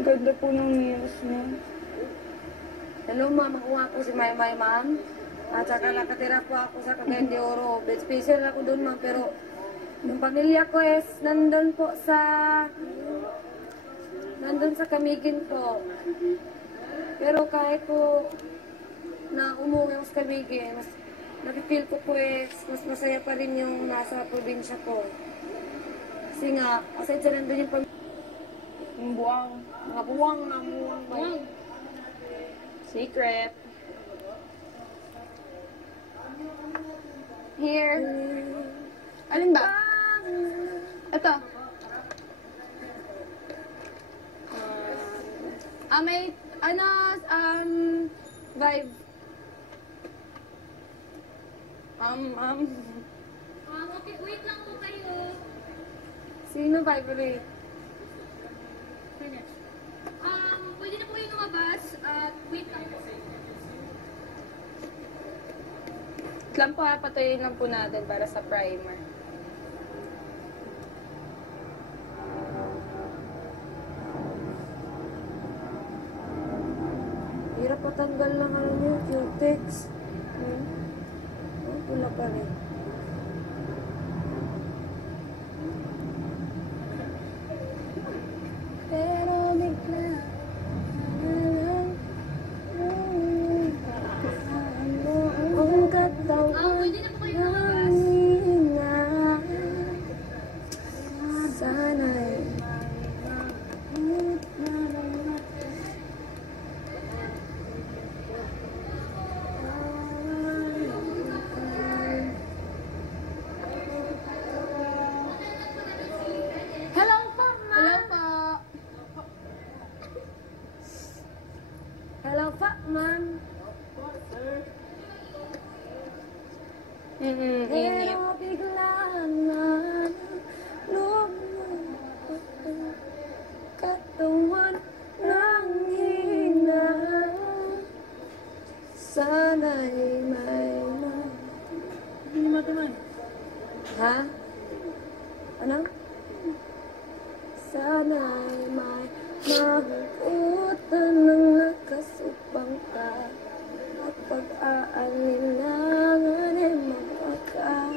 Ang ganda po ng nails niya. Hello ma'am, ako nga po si Maymay ma'am. At saka nakatira po ako sa Cagayan de Oro. Bed special ako doon ma'am, pero yung pamilya ko is nandun sa Camiguin po. Pero kahit po na umuwi ako sa Camiguin, mas napipil ko po mas masaya pa rin yung nasa probinsya ko. Kasi nga, aside sa nandun yung pamilya. Yung buwang. Mga buwang na buwang. Buwang. Secret. Here. Alin ba? Ito. May, vibe. Okay, wait lang po kayo. Sino vibrate? Pwede na po kayo lumabas at wait lang po. Wait lang po ha, patuloyin lang po natin para sa primer. Hirap patanggal lang niyo, cutex. Pula pa rin. Pero bigla ang katawan Pwede na po kayo lumabas. sana'y Hello po, Hello ma'am. po. hello pa, man. Inip. Pero bigla naman lumabas ang katawan ng hina. Sana'y may Hindi matuman. Ha? Ano? Sana'y may mahugutan ng lakas upang ka at pag-aalinlangan ay magwakas.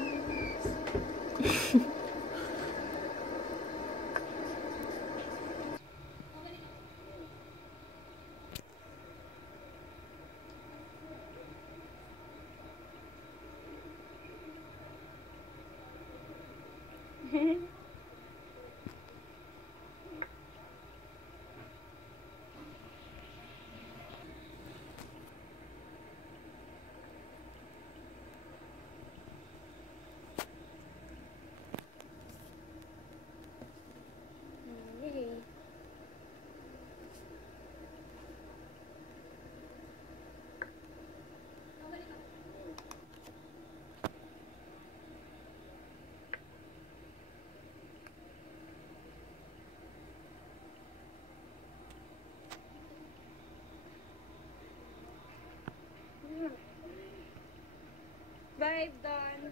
Vibe done.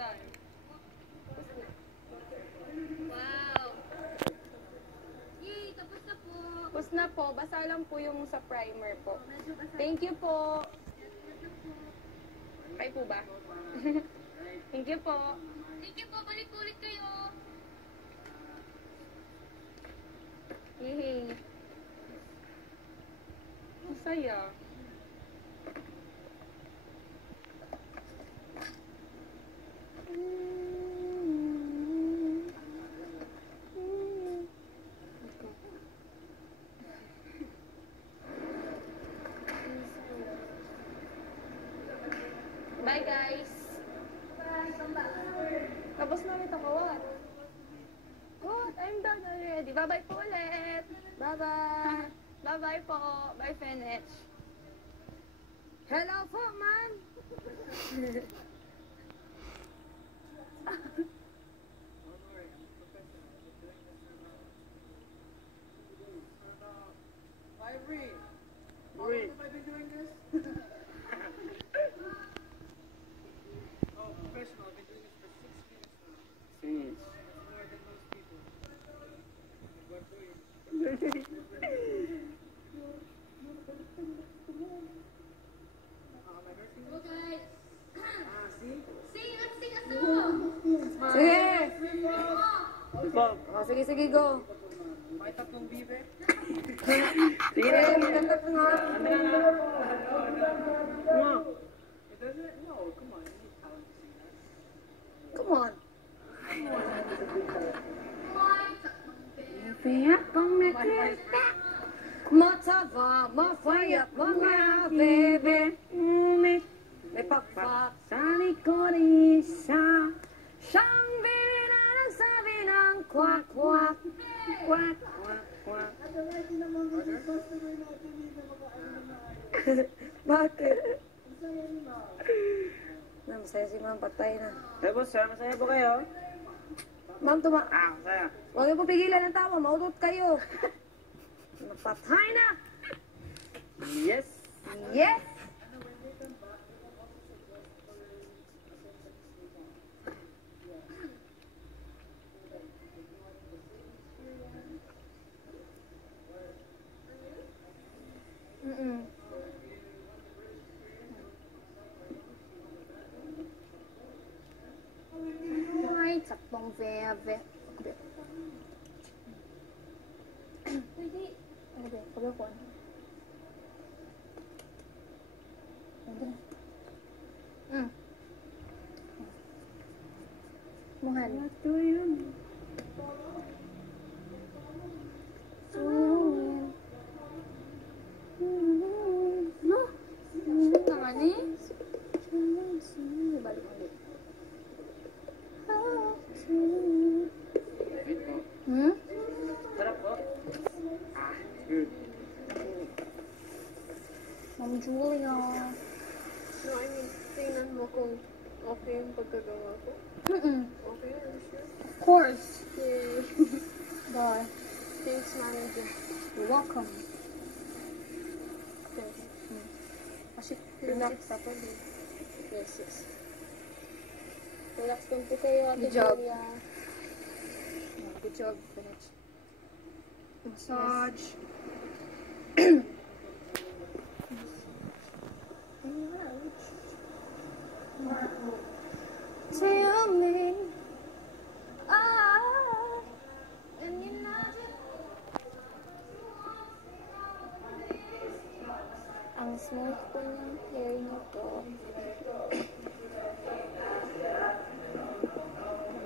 Done. Wow. Yay, tapos na po. Tapos na po, basa lang po yung sa primer po. Thank you po. Okay po ba? Thank you po. Thank you po, balik ulit kayo. Yay. Masaya. Bye guys. Tapos na ulit ako. What? I'm done already. Bye-bye po ulit. Bye-bye. Bye-bye po. Bye, Fenech. Hello po, man! Ivory, how long have I been doing this? Oh, professional. I've been doing this for 6 minutes now. Fenech. More than most people. What do you? sige, sige, go. May tatlong bibe. Sige na. Maganda ka nga. It doesn't? No, come on. You need talent to sing that. Come on. Matava, mafaya, mga bebe, may pakpak sa likod isa. Siyang bebe na nagsabi ng kwak, kwak, kwak, kwak, kwak. Bakit? Masaya si ma'am, patay na. Eh, boss, sir, masaya po kayo? Ma'am, Masaya. huwag niyo po pigilan ng tawa, mautot kayo. Napatay na! Yes. Yes! Ay, saktong bebe. Pwede. Ano ba? Pagkakon. Pwede. Muhan. No? Sino nga ni? Balik ulit. Sarap po. Ma'am Julia. No, I mean, tingnan mo kung okay yung pagkagawa ko. Okay, are you sure? Of course. Yay. Bye. Thanks, manager. You're welcome. Thank you. Kasi, Relax ako din. Yes, yes. Relax lang po kayo, Ate Good job. Julia. good job. Finish. Massage. Tell me, and you know ang smooth po ng hair niyo po.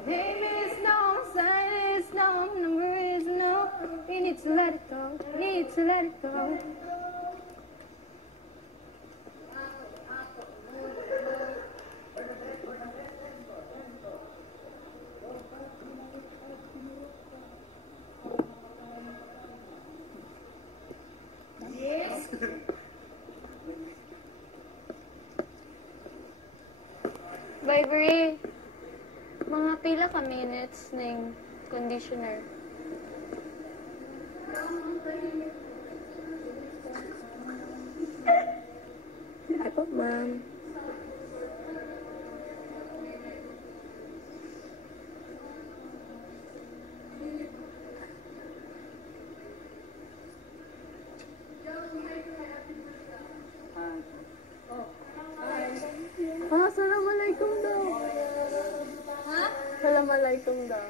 Baby is no, sign is no, number is no. You need to let it go, need to let it go. Bye, Brie. Mga pila ka minutes ng conditioner. Ay po, ma'am. Assalamualaikum daw. Ha? Assalamualaikum daw.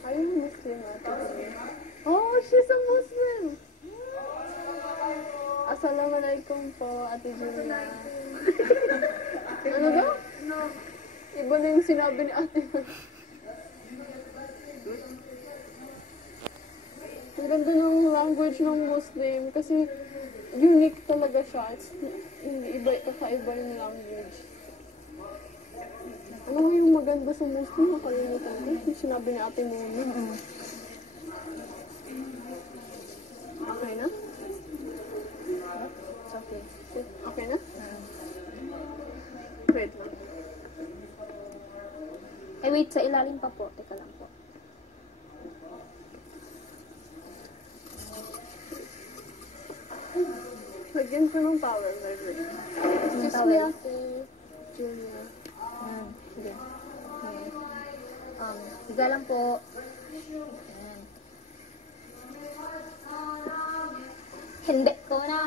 Are you Muslim, Ate Julia? Oh, she's a Muslim. Assalamualaikum po, Ate Julia. Ano daw? No. Iba na yung sinabi ni Ate. Ang ganda ng language ng Muslim kasi unique talaga siya. Hindi iba, kakaiba yung language. Ano nga yung maganda sa Muslim? Nakalimutan ko. Yung sinabi ni Ate Moni. Okay na? It's okay. Okay na? Wait lang. Ay, wait. Sa ilalim pa po. Teka lang po. Lagyan ko ng power lever. Excuse me, Ate Julia. Sige. Higa lang po. Ayan. Hindi ko na